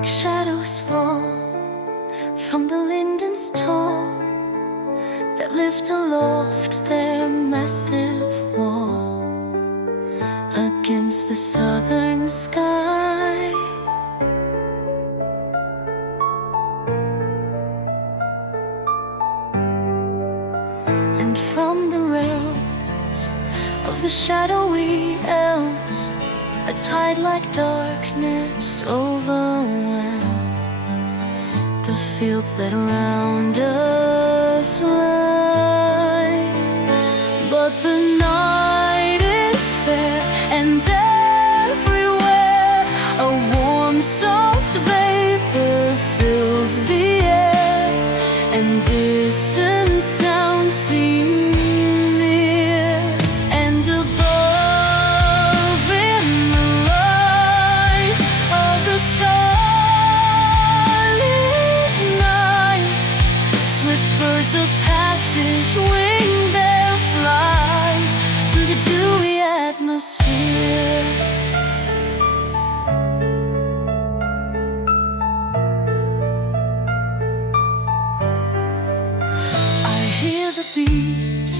like shadows fall from the lindens tall that lift aloft their massive wall against the southern sky. And from the realms of the shadowy elms, a tide like darkness overwhelmed the fields that round us lie. But the night is fair, and everywhere a warm, soft vapor fills the air, and distant sounds seem near. And above, in the light of the starlit night, swift birds of passage wing their flight through the dewy atmosphere. Hear the beat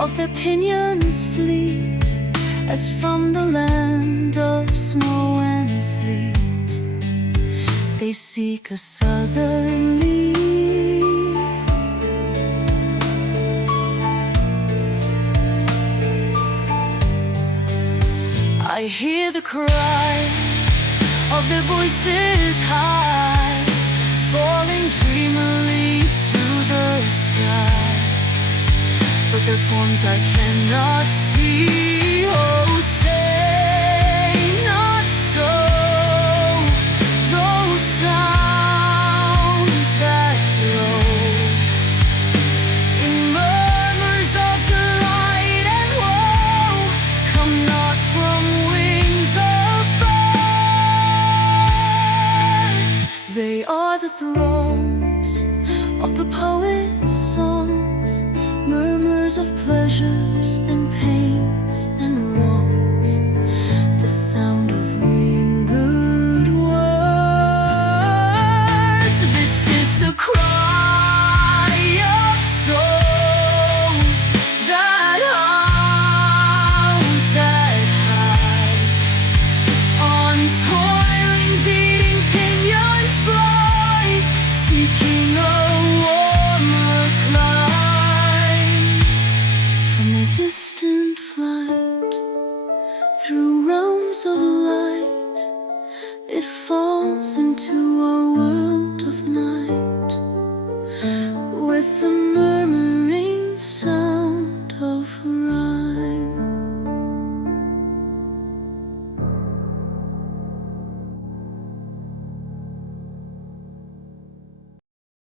of their pinions fleet, as from the land of snow and sleet they seek a southern lead. I hear the cry of their voices high, falling dreamily through the sky, but their forms I cannot see. Oh, say not so. Those sounds that flow in murmurs of delight and woe come not from wings of birds. They are the thrones of the poet's songs, murmurs of pleasures and pains and wrongs, the sound of winged words. This is the cry of souls that hounds that hide on toiling, beating pinions fly, seeking a warmer climb. From their distant flight through realms of light, it falls into a world of night with the moon